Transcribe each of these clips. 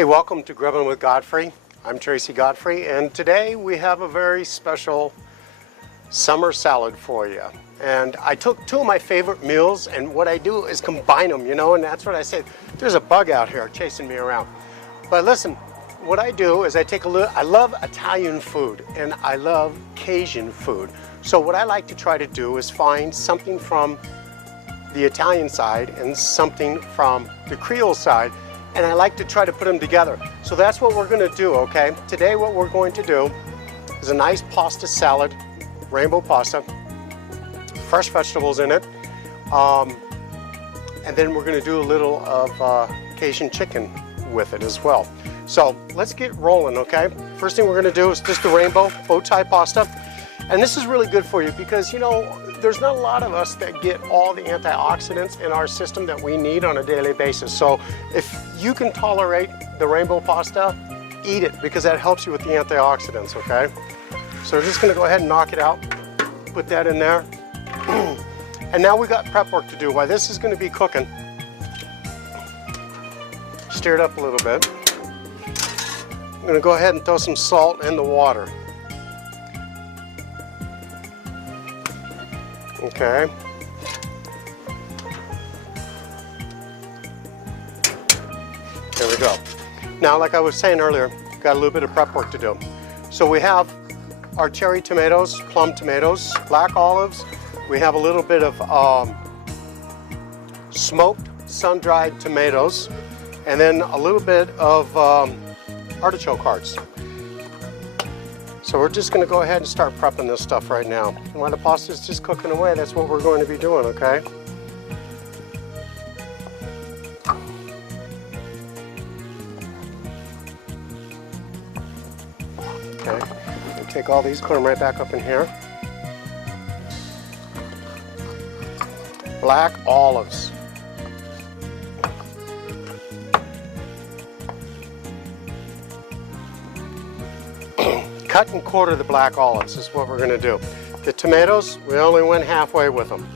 Hey, welcome to Grubbin' with Godfrey. I'm Tracy Godfrey, and today we have a very special summer salad for you. And I took two of my favorite meals, and what I do is combine them, and that's what I said. There's a bug out here chasing me around. But listen, what I do is I take a look. I love Italian food, and I love Cajun food. So what I like to try to do is find something from the Italian side and something from the Creole side, and I like to try to put them together. So that's what we're going to do, okay? Today what we're going to do is a nice pasta salad, rainbow pasta, fresh vegetables in it, and then we're going to do a little of Cajun chicken with it as well. So let's get rolling, okay? First thing we're going to do is just the rainbow bow tie pasta. And this is really good for you because, there's not a lot of us that get all the antioxidants in our system that we need on a daily basis. So if you can tolerate the rainbow pasta, eat it because that helps you with the antioxidants, okay? So we're just gonna go ahead and knock it out, put that in there. And now we got prep work to do. While this is gonna be cooking, stir it up a little bit. I'm gonna go ahead and throw some salt in the water. Okay. There we go. Now, like I was saying earlier, got a little bit of prep work to do. So we have our cherry tomatoes, plum tomatoes, black olives. We have a little bit of smoked, sun-dried tomatoes, and then a little bit of artichoke hearts. So we're just going to go ahead and start prepping this stuff right now. And while the pasta is just cooking away, that's what we're going to be doing, okay? Okay, we'll take all these, put them right back up in here. Black olives. Cut and quarter the black olives is what we're going to do. The tomatoes, we only went halfway with them.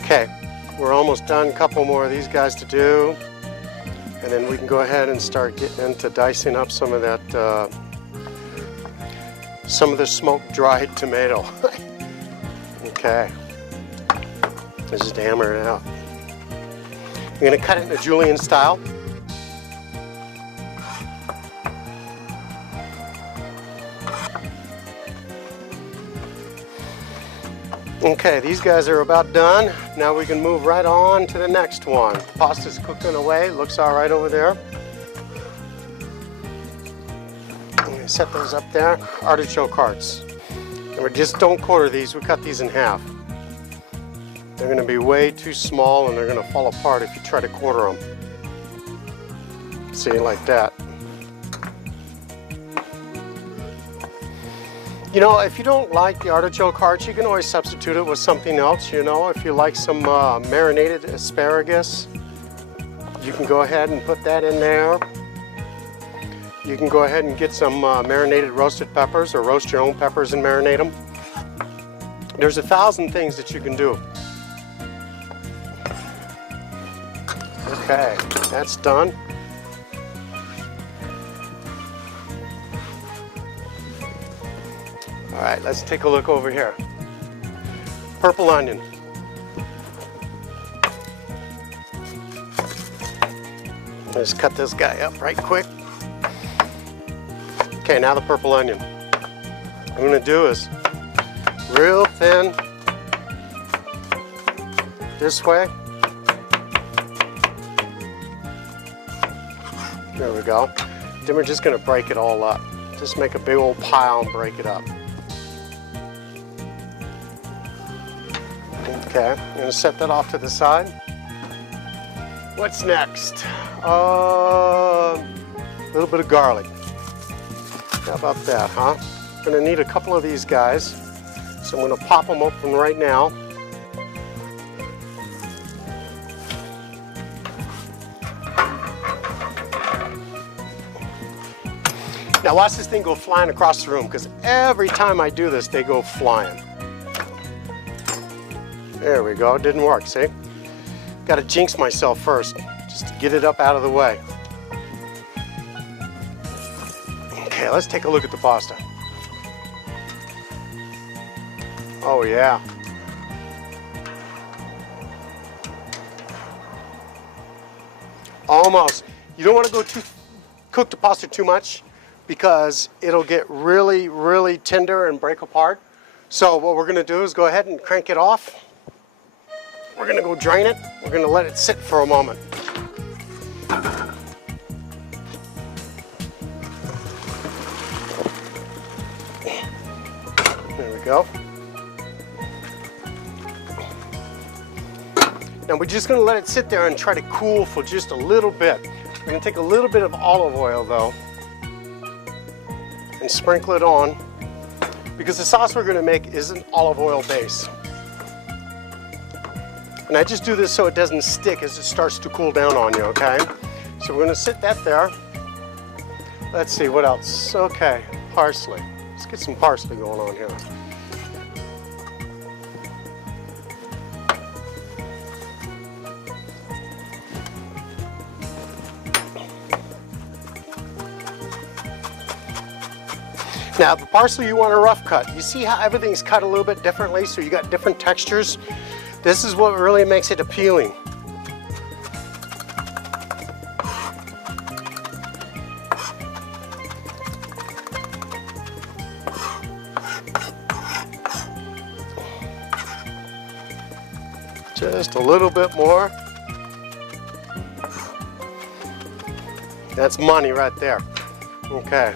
Okay, we're almost done. A couple more of these guys to do. And then we can go ahead and start getting into dicing up some of that, some of the smoked dried tomato. Okay, let's just hammer it out. I'm going to cut it in a julienne style. Okay, these guys are about done. Now we can move right on to the next one. Pasta's cooking away, looks all right over there. I'm gonna set those up there. Artichoke hearts. And we just don't quarter these, we cut these in half. They're gonna be way too small and they're gonna fall apart if you try to quarter them. See, like that. If you don't like the artichoke hearts, you can always substitute it with something else, If you like some marinated asparagus, you can go ahead and put that in there. You can go ahead and get some marinated roasted peppers or roast your own peppers and marinate them. There's 1,000 things that you can do. Okay, that's done. All right, let's take a look over here. Purple onion. Let's cut this guy up right quick. Okay, now the purple onion. What I'm gonna do is real thin this way. There we go. Then we're just gonna break it all up. Just make a big old pile and break it up. Okay, I'm going to set that off to the side. What's next? A little bit of garlic. How about that, huh? I'm going to need a couple of these guys. So I'm going to pop them open right now. Now watch this thing go flying across the room, because every time I do this, they go flying. There we go, it didn't work, see? Got to jinx myself first, just to get it up out of the way. Okay, let's take a look at the pasta. Oh yeah. Almost. You don't want to cook the pasta too much because it'll get really, really tender and break apart. So what we're going to do is go ahead and crank it off. We're going to go drain it. We're going to let it sit for a moment. There we go. Now we're just going to let it sit there and try to cool for just a little bit. We're going to take a little bit of olive oil though and sprinkle it on because the sauce we're going to make is an olive oil base. And I just do this so it doesn't stick as it starts to cool down on you, okay? So we're going to sit that there. Let's see, what else? Okay, parsley. Let's get some parsley going on here. Now the parsley you want a rough cut. You see how everything's cut a little bit differently, so you got different textures? This is what really makes it appealing. Just a little bit more. That's money right there. Okay.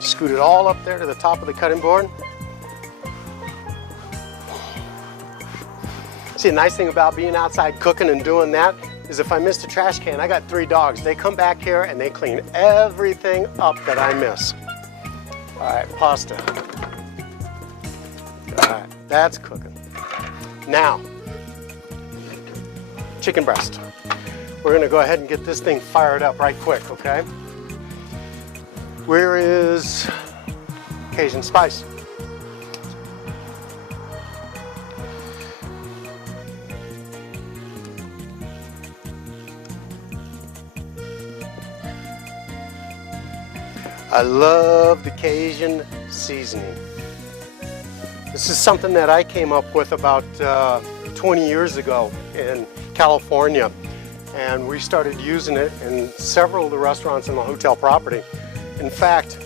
Scoot it all up there to the top of the cutting board. See, the nice thing about being outside cooking and doing that is if I missed a trash can, I got 3 dogs. They come back here and they clean everything up that I miss. All right, pasta. All right, that's cooking. Now, chicken breast. We're gonna go ahead and get this thing fired up right quick, okay? Where is Cajun spice? I love the Cajun seasoning. This is something that I came up with about 20 years ago in California, and we started using it in several of the restaurants in the hotel property. In fact,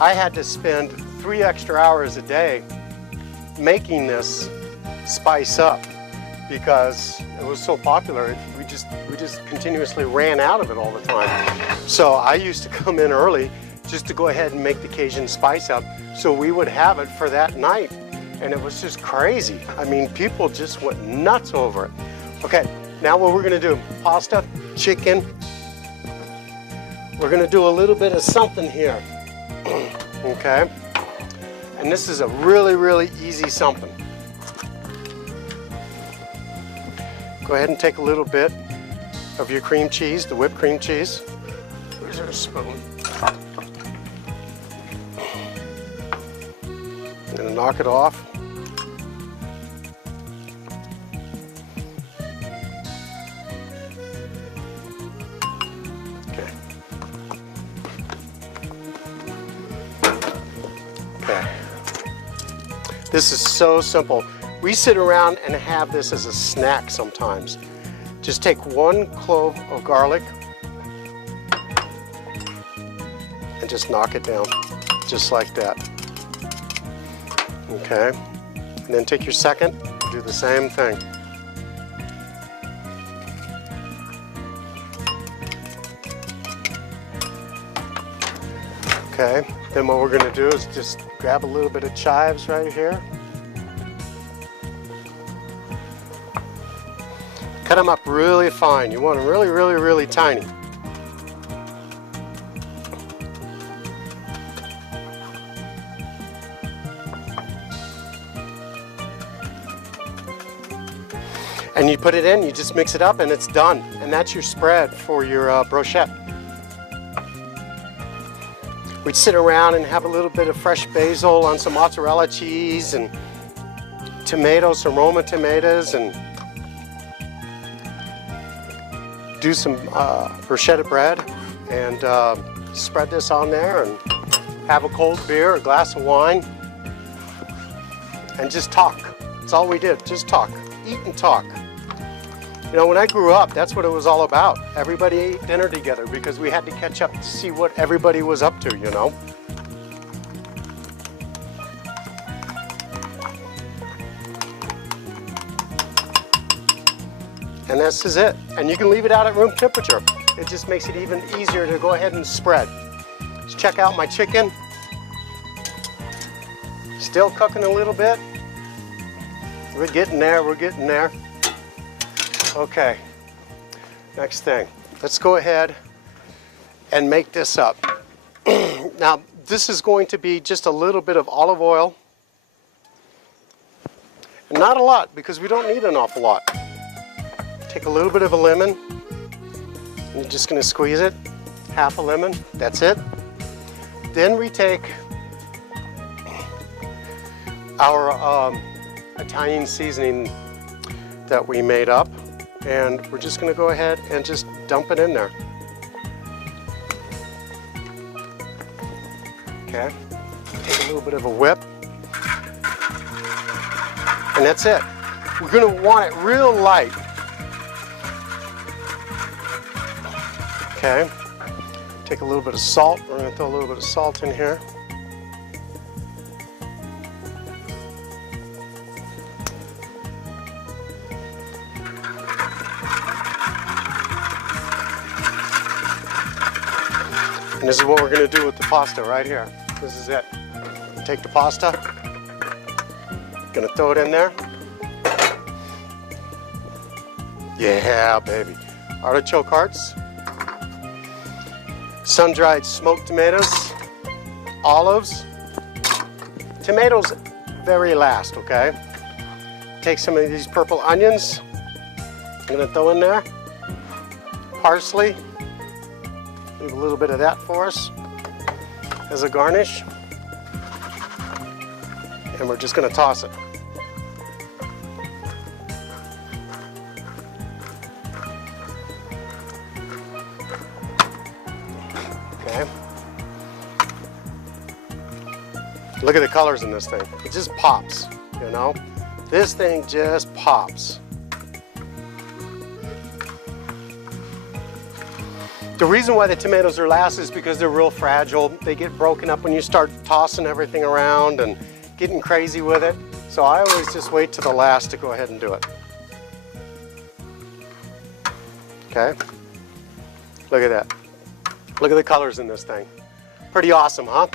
I had to spend 3 extra hours a day making this spice up because it was so popular. We just continuously ran out of it all the time. So I used to come in early just to go ahead and make the Cajun spice up so we would have it for that night. And it was just crazy. I mean, people just went nuts over it. Okay, now what we're gonna do, pasta, chicken. We're gonna do a little bit of something here, okay? And this is a really, really easy something. Go ahead and take a little bit of your cream cheese, the whipped cream cheese. Where's our spoon? I'm gonna knock it off. This is so simple. We sit around and have this as a snack sometimes. Just take 1 clove of garlic and just knock it down, just like that. Okay, and then take your second, do the same thing. Okay, then what we're gonna do is just grab a little bit of chives right here. Cut them up really fine. You want them really, really, really tiny. And you put it in, you just mix it up and it's done. And that's your spread for your brochette. We'd sit around and have a little bit of fresh basil on some mozzarella cheese and tomatoes, some Roma tomatoes, and do some bruschetta bread, and spread this on there, and have a cold beer, a glass of wine, and just talk. That's all we did, just talk, eat and talk. You know, when I grew up, that's what it was all about. Everybody ate dinner together because we had to catch up to see what everybody was up to, you know. And this is it. And you can leave it out at room temperature. It just makes it even easier to go ahead and spread. Let's check out my chicken. Still cooking a little bit. We're getting there, we're getting there. Okay, next thing. Let's go ahead and make this up. Now, this is going to be just a little bit of olive oil. And not a lot, because we don't need an awful lot. Take a little bit of a lemon. And you're just going to squeeze it. Half a lemon, that's it. Then we take our Italian seasoning that we made up, and we're just going to go ahead and just dump it in there. Okay, take a little bit of a whip, and that's it. We're going to want it real light. Okay, take a little bit of salt. We're going to throw a little bit of salt in here. And this is what we're going to do with the pasta right here. This is it. Take the pasta, going to throw it in there. Yeah, baby. Artichoke hearts, sun-dried smoked tomatoes, olives, tomatoes very last, okay? Take some of these purple onions, I'm going to throw in there, parsley. Leave a little bit of that for us as a garnish. And we're just going to toss it. Okay. Look at the colors in this thing. It just pops, you know? This thing just pops. The reason why the tomatoes are last is because they're real fragile. They get broken up when you start tossing everything around and getting crazy with it. So I always just wait to the last to go ahead and do it. Okay? Look at that. Look at the colors in this thing. Pretty awesome, huh?